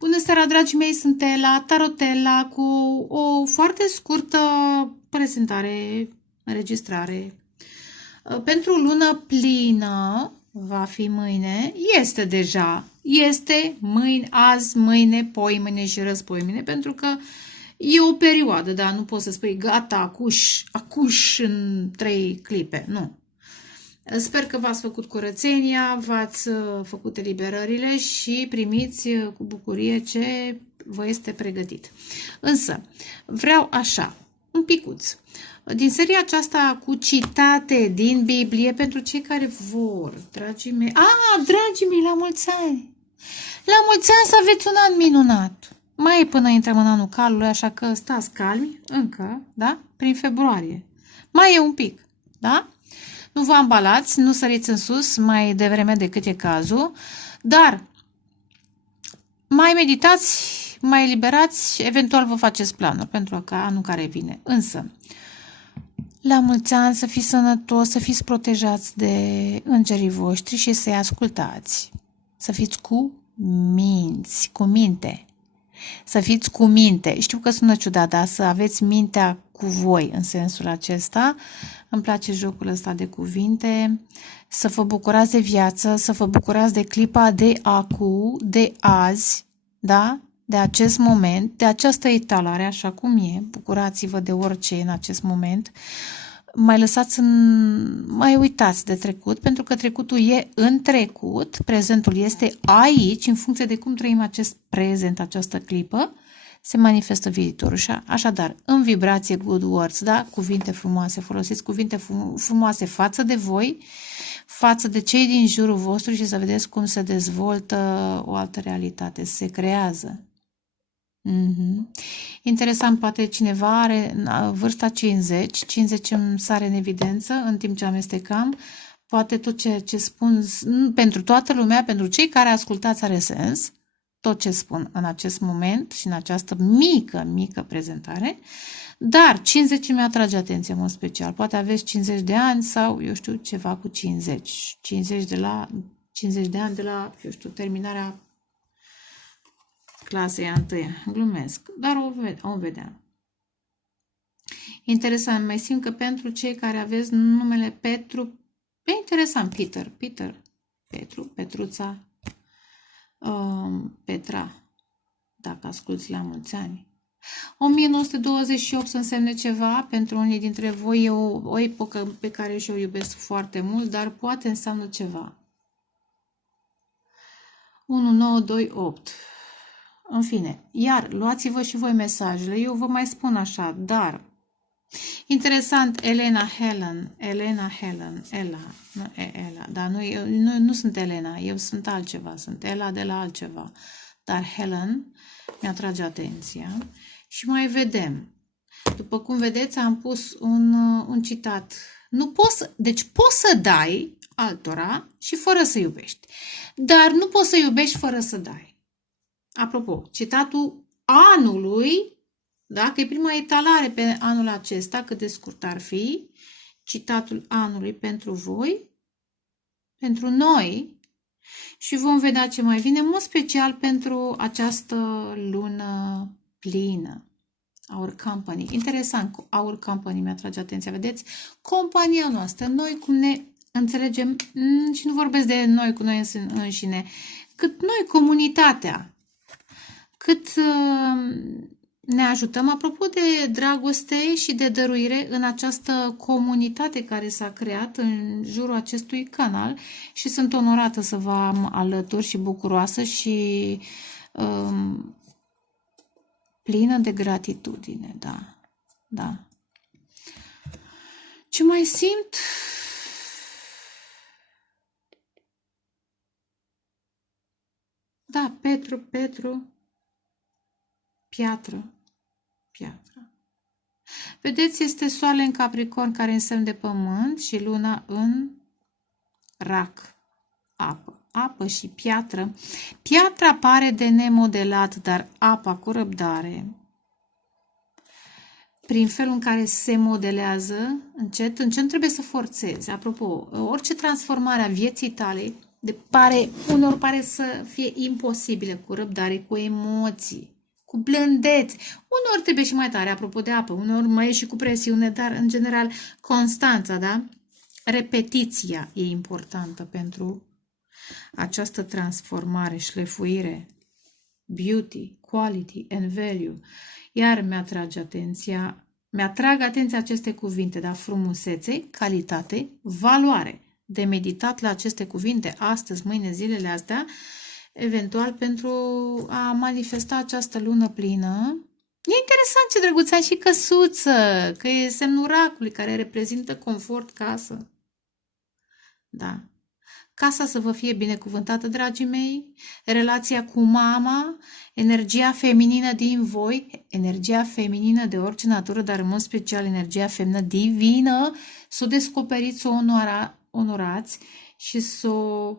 Bună seara, dragii mei, sunt Ela, Tarotella, cu o foarte scurtă prezentare, înregistrare. Pentru lună plină, va fi mâine, este deja, este mâine, azi, mâine, poimâine și răspoimâine, pentru că e o perioadă, da, nu poți să spui gata, acuș în 3 clipe, nu. Sper că v-ați făcut curățenia, v-ați făcut eliberările și primiți cu bucurie ce vă este pregătit. Însă, vreau așa, un picuț. Din seria aceasta cu citate din Biblie pentru cei care vor, dragii mei. Dragii mei, la mulți ani! La mulți ani să aveți un an minunat! Mai e până intrăm în anul calului, așa că stați calmi, încă, da? Prin februarie. Mai e un pic, da? Nu vă ambalați, nu săriți în sus mai devreme decât e cazul, dar mai meditați, mai eliberați, eventual vă faceți planuri pentru anul care vine. Însă, la mulți ani să fiți sănătos, să fiți protejați de îngerii voștri și să-i ascultați. Să fiți cu minte. Să fiți cu minte. Știu că sună ciudat, dar să aveți mintea cu voi în sensul acesta. Îmi place jocul ăsta de cuvinte. Să vă bucurați de viață, să vă bucurați de clipa de acum, de azi, da? De acest moment, de această etalare așa cum e. Bucurați-vă de orice în acest moment. Mai uitați de trecut, pentru că trecutul e în trecut, prezentul este aici, în funcție de cum trăim acest prezent, această clipă, se manifestă viitorul. Așadar, în vibrație good words, da? Cuvinte frumoase, folosiți cuvinte frumoase față de voi, față de cei din jurul vostru și să vedeți cum se dezvoltă o altă realitate, se creează. Interesant, poate cineva are vârsta 50 îmi sare în evidență în timp ce amestecam, poate tot ce spun pentru toată lumea, pentru cei care ascultați are sens, tot ce spun în acest moment și în această mică prezentare, dar 50 mi atrage atenție în mod special, poate aveți 50 de ani sau, eu știu, ceva cu 50 de ani de la, eu știu, terminarea clasei a întâia. Glumesc, dar o vedea. Interesant, mai simt că pentru cei care aveți numele Petru, e interesant, Petru, Petruța, Petra, dacă asculți la mulți ani. 1928 să însemne ceva, pentru unii dintre voi e o epocă pe care și o iubesc foarte mult, dar poate înseamnă ceva. 1928. În fine, iar luați-vă și voi mesajele, eu vă mai spun așa, dar interesant, Ela, dar nu sunt Elena, eu sunt altceva, sunt Ela de la altceva, dar Helen mi-atrage atenția și mai vedem. După cum vedeți, am pus un citat. Deci poți să dai altora și fără să iubești, dar nu poți să iubești fără să dai. Apropo, citatul anului, da? Că e prima etalare pe anul acesta, cât de scurt ar fi, citatul anului pentru voi, pentru noi, și vom vedea ce mai vine, în mod special pentru această lună plină. Our company. Interesant, our company mi-atrage atenția, vedeți? Compania noastră, noi cum ne înțelegem, și nu vorbesc de noi cu noi înșine, cât noi, comunitatea, cât ne ajutăm, apropo de dragoste și de dăruire în această comunitate care s-a creat în jurul acestui canal și sunt onorată să vă am alături și bucuroasă și plină de gratitudine, da. Ce mai simt? Da, Petru. Piatră. Vedeți, este soarele în Capricorn care însemn de pământ și luna în rac, apă și piatră. Piatra pare de nemodelat, dar apa cu răbdare, prin felul în care se modelează încet, trebuie să forțezi. Apropo, orice transformare a vieții tale Uneori pare să fie imposibilă, cu răbdare, cu emoții, cu blândeți. Uneori trebuie și mai tare, apropo de apă, uneori mai e și cu presiune, dar în general constanța, da? Repetiția e importantă pentru această transformare, șlefuire, beauty, quality and value. Iar mi-atrag atenția aceste cuvinte, da? Frumusețe, calitate, valoare. De meditat la aceste cuvinte astăzi, mâine, zilele astea, eventual pentru a manifesta această lună plină. E interesant ce drăguț, ai și căsuță, că e semnul racului care reprezintă confort, casă. Da. Casa să vă fie binecuvântată, dragii mei, relația cu mama, energia feminină din voi, energia feminină de orice natură, dar în mod special energia feminină divină, să o descoperiți, să o onorați și să o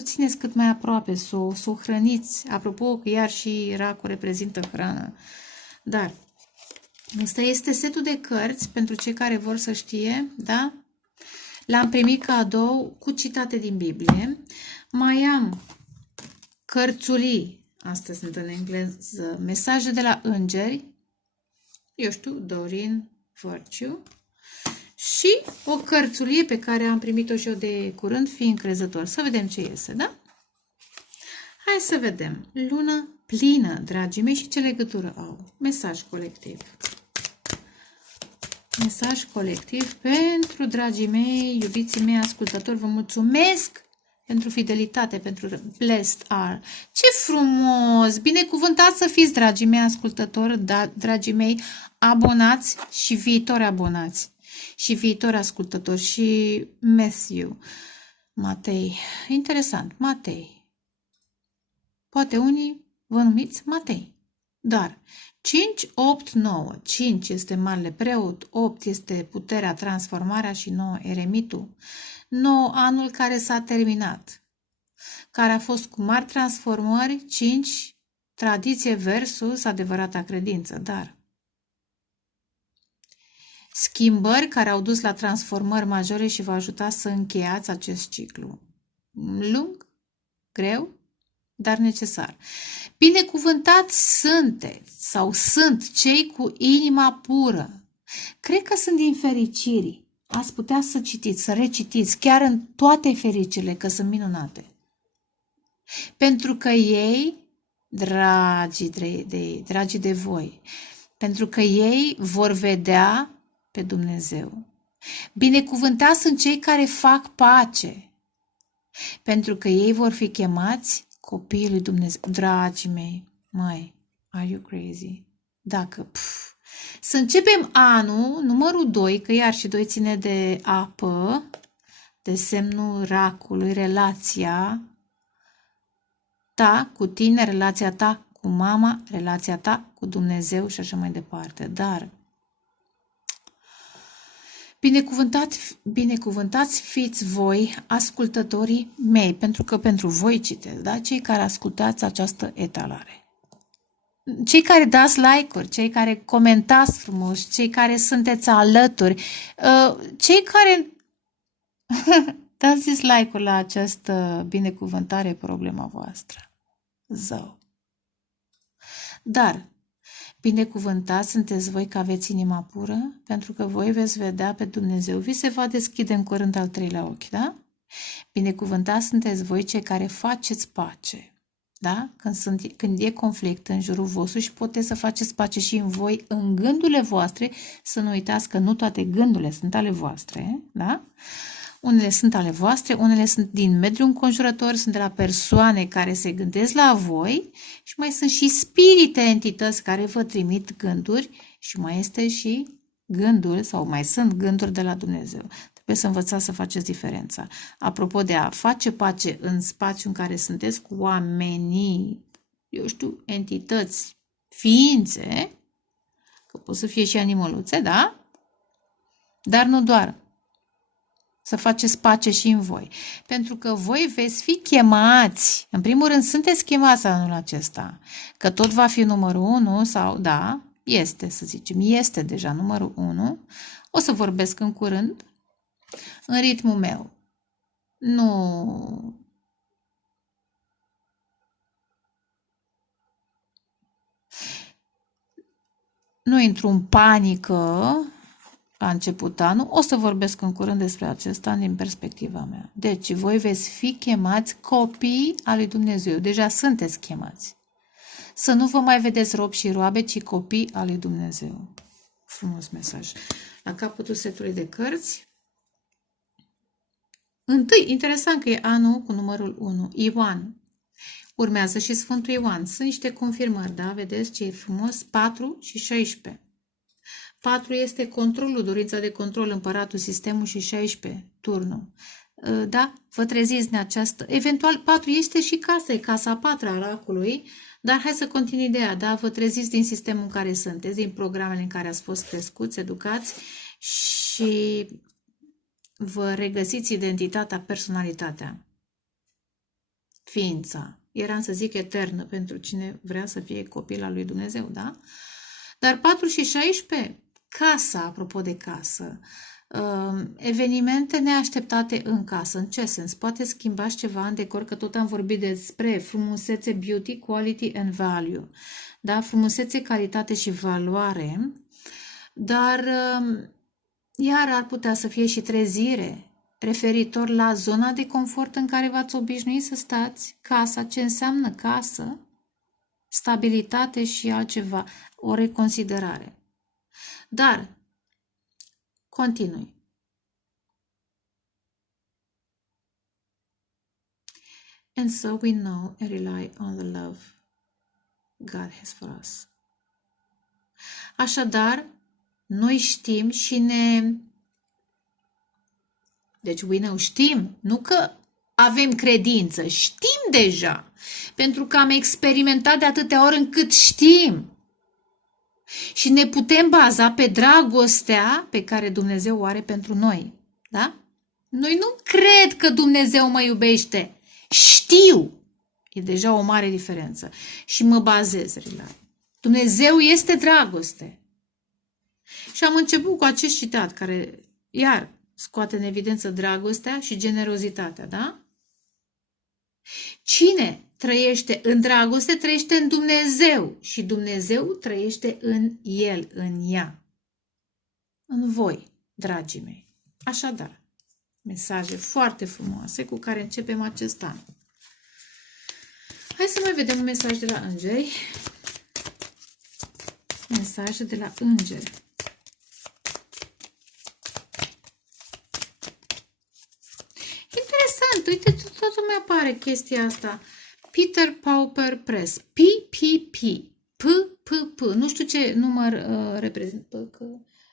țineți cât mai aproape, să o hrăniți. Apropo că iar și racul reprezintă hrană. Dar ăsta este setul de cărți pentru cei care vor să știe, da? L-am primit cadou cu citate din Biblie. Mai am cărțulii, astea sunt în engleză, mesaje de la îngeri, eu știu, Doreen Virtue, și o cărțulie pe care am primit-o și eu de curând, fi încrezător. Să vedem ce iese, da? Hai să vedem. Lună plină, dragii mei, și ce legătură au. Mesaj colectiv. Mesaj colectiv pentru dragii mei, iubiții mei, ascultători. Vă mulțumesc pentru fidelitate, pentru blessed are. Ce frumos! Binecuvântați să fiți, dragii mei ascultători, dragii mei abonați și viitori abonați. Și viitori ascultători. Și Matthew. Matei. Interesant. Matei. Poate unii vă numiți Matei. Dar 5, 8, 9. 5 este marele preot, 8 este puterea, transformarea și 9 eremitul. 9 anul care s-a terminat, care a fost cu mari transformări, 5 tradiție versus adevărata credință, dar schimbări care au dus la transformări majore și vă ajuta să încheiați acest ciclu. Lung, greu, dar necesar. Binecuvântați sunteți sau sunt cei cu inima pură. Cred că sunt din fericiri. Ați putea să citiți, să recitiți, chiar în toate fericirile, că sunt minunate. Pentru că ei, dragii de voi, pentru că ei vor vedea pe Dumnezeu. Binecuvântați sunt cei care fac pace, pentru că ei vor fi chemați copiii lui Dumnezeu. Dragii mei, măi, are you crazy? Dacă, să începem anul, numărul 2, că iar și 2 ține de apă, de semnul racului, relația ta cu tine, relația ta cu mama, relația ta cu Dumnezeu și așa mai departe. Dar binecuvântați fiți voi, ascultătorii mei, pentru că pentru voi citesc, da? Cei care ascultați această etalare. Cei care dați like-uri, cei care comentați frumos, cei care sunteți alături, cei care dați dislike-uri la această binecuvântare, problema voastră. Zău. Dar binecuvântați sunteți voi că aveți inima pură, pentru că voi veți vedea pe Dumnezeu. Vi se va deschide în curând al 3-lea ochi, da? Binecuvântați sunteți voi cei care faceți pace, da? Când e conflict în jurul vostru și puteți să faceți pace și în voi, în gândurile voastre, să nu uitați că nu toate gândurile sunt ale voastre, da? Unele sunt ale voastre, unele sunt din mediul înconjurător, sunt de la persoane care se gândesc la voi și mai sunt și spirite, entități care vă trimit gânduri și mai este și gânduri sau mai sunt gânduri de la Dumnezeu. Trebuie să învățați să faceți diferența. Apropo de a face pace în spațiul în care sunteți cu oamenii, eu știu, entități, ființe, că pot să fie și animăluțe, da? Dar nu doar. Să faceți pace și în voi. Pentru că voi veți fi chemați. În primul rând, sunteți chemați anul acesta. Că tot va fi numărul 1 sau, da, este, să zicem, este deja numărul 1. O să vorbesc în curând, în ritmul meu. nu intru în panică la început anul, o să vorbesc în curând despre acest an din perspectiva mea. Deci, voi veți fi chemați copii al lui Dumnezeu. Deja sunteți chemați. Să nu vă mai vedeți robi și roabe, ci copii al lui Dumnezeu. Frumos mesaj. La capătul setului de cărți. Întâi, interesant că e anul cu numărul 1, Ioan. Urmează și Sfântul Ioan. Sunt niște confirmări, da? Vedeți ce e frumos? 4 și 16. 4 este controlul, dorința de control, împăratul, sistemul și 16, turnul. Da? Vă treziți în această... Eventual 4 este și casa, e casa a patra a racului, dar hai să continui ideea, da? Vă treziți din sistemul în care sunteți, din programele în care ați fost crescuți, educați și vă regăsiți identitatea, personalitatea, ființa. Eram să zic eternă pentru cine vrea să fie copil al lui Dumnezeu, da? Dar 4 și 16, casa, apropo de casă, evenimente neașteptate în casă. În ce sens? Poate schimbați ceva în decor, că tot am vorbit despre frumusețe, beauty, quality and value. Da? Frumusețe, calitate și valoare, dar iar ar putea să fie și trezire referitor la zona de confort în care v-ați obișnuit să stați, casa, ce înseamnă casă, stabilitate și altceva, o reconsiderare. Dar, continui. And so we know and rely on the love God has for us. Așadar, noi știm și ne... Deci, we know, știm, nu că avem credință, știm deja, pentru că am experimentat de atâtea ori încât știm. Și ne putem baza pe dragostea pe care Dumnezeu o are pentru noi. Da? Noi nu cred că Dumnezeu mă iubește. Știu. E deja o mare diferență. Și mă bazez, Dumnezeu este dragoste. Și am început cu acest citat care, iar, scoate în evidență dragostea și generozitatea, da? Cine trăiește în dragoste, trăiește în Dumnezeu și Dumnezeu trăiește în el, în ea. În voi, dragii mei. Așadar, mesaje foarte frumoase cu care începem acest an. Hai să mai vedem un mesaj de la îngeri. Mesaje de la îngeri. Interesant, uite, tot îmi apare chestia asta. Peter Pauper Press. PPP. P. Nu știu ce număr reprezintă.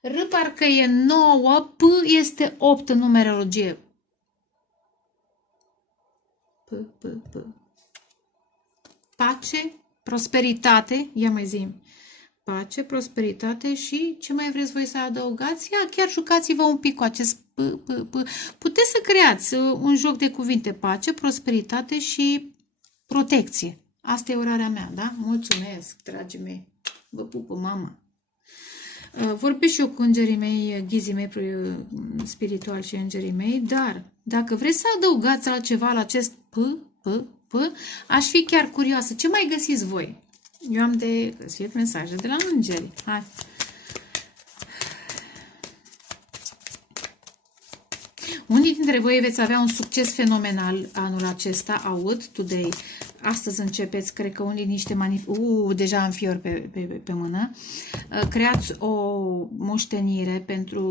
R parcă e 9, P este 8 în numerologie. P. Pace, prosperitate, ia mai zi. Pace, prosperitate și ce mai vreți voi să adăugați? Ia, chiar jucați-vă un pic cu acest P. Puteți să creați un joc de cuvinte. Pace, prosperitate și protecție. Asta e orarea mea, da? Mulțumesc, dragii mei. Vă pupă, mama. Vorbesc și eu cu îngerii mei, ghizii mei spirituali și îngerii mei, dar dacă vreți să adăugați altceva la acest P, aș fi chiar curioasă. Ce mai găsiți voi? Eu am de găsit mesaje de la îngeri. Hai. Unii dintre voi veți avea un succes fenomenal anul acesta, aud, today. Astăzi începeți, cred că unii niște deja am fior pe mână. Creați o moștenire pentru...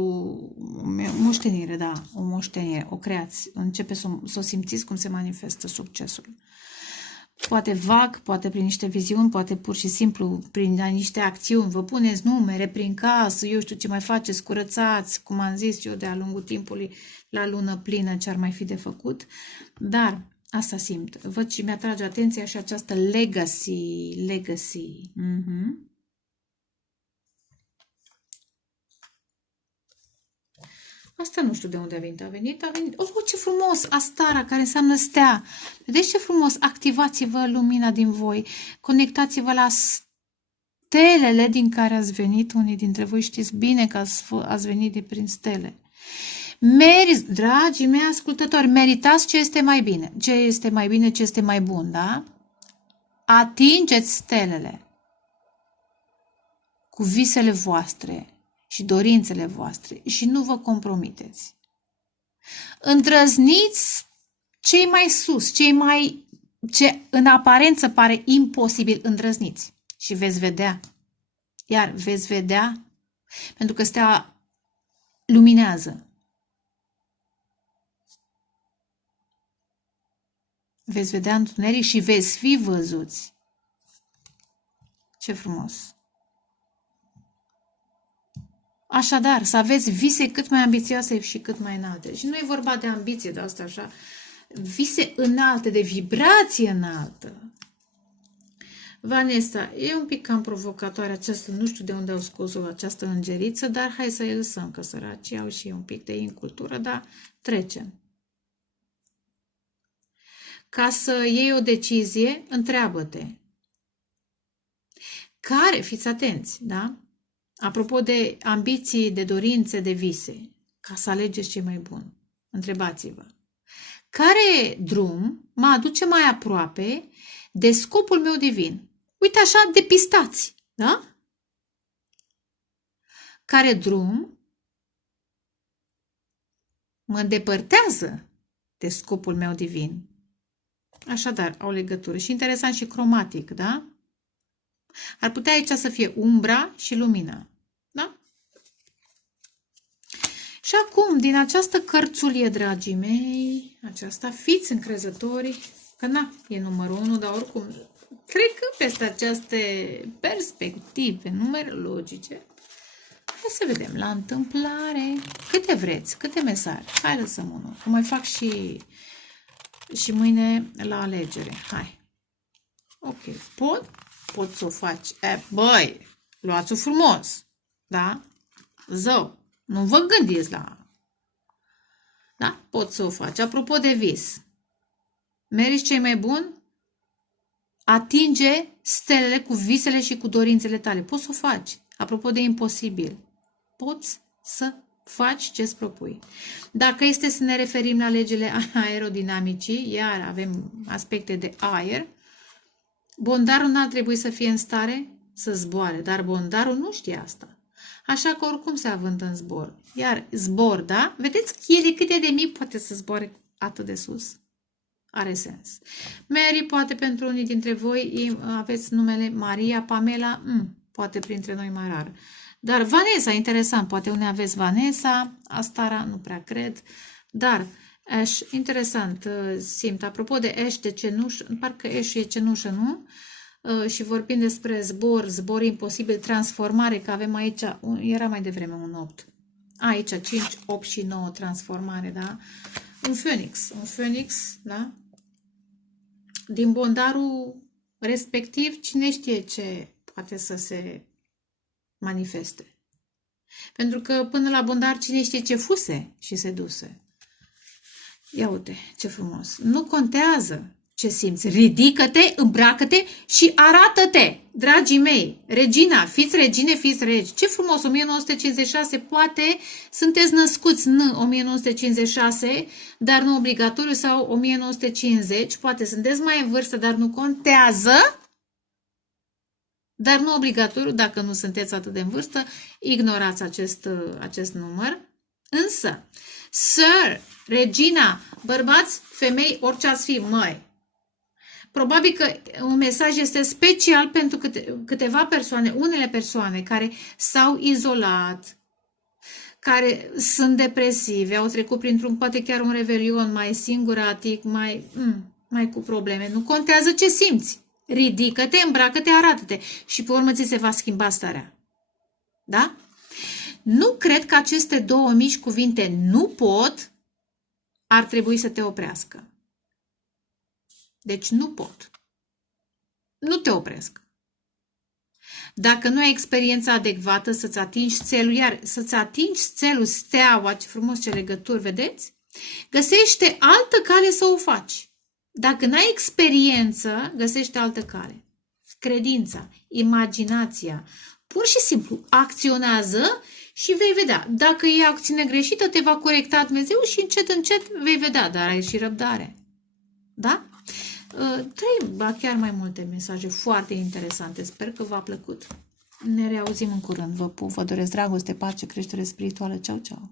Moștenire, da, o moștenire. O creați. Începeți să o simțiți cum se manifestă succesul. Poate vag, poate prin niște viziuni, poate pur și simplu prin niște acțiuni. Vă puneți numere prin casă, eu știu ce mai faceți, curățați, cum am zis eu de-a lungul timpului, la lună plină, ce ar mai fi de făcut. Dar asta simt. Văd și mi-atrage atenția și această legacy. Asta nu știu de unde a venit. A venit. Oh, ce frumos! Astara, care înseamnă stea. Vedeți ce frumos? Activați-vă lumina din voi. Conectați-vă la stelele din care ați venit. Unii dintre voi știți bine că ați venit de prin stele. Dragii mei ascultători, meritați ce este mai bine. Ce este mai bine, ce este mai bun, da? Atingeți stelele. cu visele voastre și dorințele voastre și nu vă compromiteți. Îndrăzniți cei mai sus, ce în aparență pare imposibil, îndrăzniți și veți vedea. Iar veți vedea, pentru că stea luminează. Veți vedea întuneric și veți fi văzuți. Ce frumos! Așadar, să aveți vise cât mai ambițioase și cât mai înalte. Și nu e vorba de ambiție, de asta așa. Vise înalte, de vibrație înaltă. Vanessa, e un pic cam provocatoare această, nu știu de unde au scos-o această îngeriță, dar hai să îi lăsăm, că săracii au și un pic de incultură, dar trecem. Ca să iei o decizie, întreabă-te. Care, fiți atenți, da? Apropo de ambiții, de dorințe, de vise, ca să alegeți ce mai bun, întrebați-vă. Care drum mă aduce mai aproape de scopul meu divin? Uite așa, depistați, da? Care drum mă îndepărtează de scopul meu divin? Așadar, au legătură. Și interesant și cromatic, da? Ar putea aici să fie umbra și lumina, da? Și acum, din această cărțulie, dragii mei, aceasta, fiți încrezători, că na, e numărul 1, dar oricum, trecând peste aceste perspective numerologice, hai să vedem, la întâmplare, câte vreți, câte mesaje, hai lăsăm unul, că mai fac și mâine la alegere, hai, ok, pot să o faci, băi, luați-o frumos, da, zău. Nu vă gândiți la... Da? Poți să o faci. Apropo de vis. Meriți cei mai buni? Atinge stelele cu visele și cu dorințele tale. Poți să o faci. Apropo de imposibil. Poți să faci ce-ți propui. Dacă este să ne referim la legile aerodinamicii, iar avem aspecte de aer, bondarul n-ar trebui să fie în stare să zboare, dar bondarul nu știe asta. Așa că oricum se avântă în zbor. Iar zbor, da? Vedeți el cât de mic poate să zboare atât de sus? Are sens. Mary, poate pentru unii dintre voi aveți numele Maria, Pamela, poate printre noi mai rar. Dar Vanessa, interesant, poate unde aveți Vanessa, Astara, nu prea cred. Dar Ash, interesant, simt, apropo de Ash de cenușă, parcă Ash e cenușă, nu? Și vorbim despre zbor imposibil, transformare, că avem aici, era mai devreme un 8. Aici 5, 8 și 9, transformare, da? Un Phoenix, da? Din bondarul respectiv, cine știe ce poate să se manifeste. Pentru că până la bondar, cine știe ce fuse și se duse. Ia uite, ce frumos. Nu contează ce simți. Ridică-te, îmbracă-te și arată-te, dragii mei. Regina, fiți regine, fiți regi. Ce frumos, 1956, poate sunteți născuți în 1956, dar nu obligatoriu, sau 1950, poate sunteți mai în vârstă, dar nu contează, dar nu obligatoriu, dacă nu sunteți atât de în vârstă, ignorați acest număr. Însă, Sir, Regina, bărbați, femei, orice ați fi, măi, probabil că un mesaj este special pentru câteva persoane, unele persoane care s-au izolat, care sunt depresive, au trecut printr-un, poate chiar un revelion mai singuratic, mai cu probleme. Nu contează ce simți. Ridică-te, îmbracă-te, arată-te și pe urmă ți se va schimba starea. Da? Nu cred că aceste două mici cuvinte nu pot ar trebui să te oprească. Deci nu pot. Nu te opresc. Dacă nu ai experiența adecvată să-ți atingi țelul, iar să-ți atingi țelul, steaua, ce frumos, ce legături, vedeți? Găsește altă cale să o faci. Dacă n-ai experiență, găsește altă cale. Credința, imaginația, pur și simplu acționează și vei vedea. Dacă e acțiune greșită, te va corecta Dumnezeu și încet, încet vei vedea, dar ai și răbdare. Da? Trei, ba chiar mai multe mesaje foarte interesante. Sper că v-a plăcut. Ne reauzim în curând. Vă pup, vă doresc dragoste, pace, creștere spirituală. Ceau, ceau!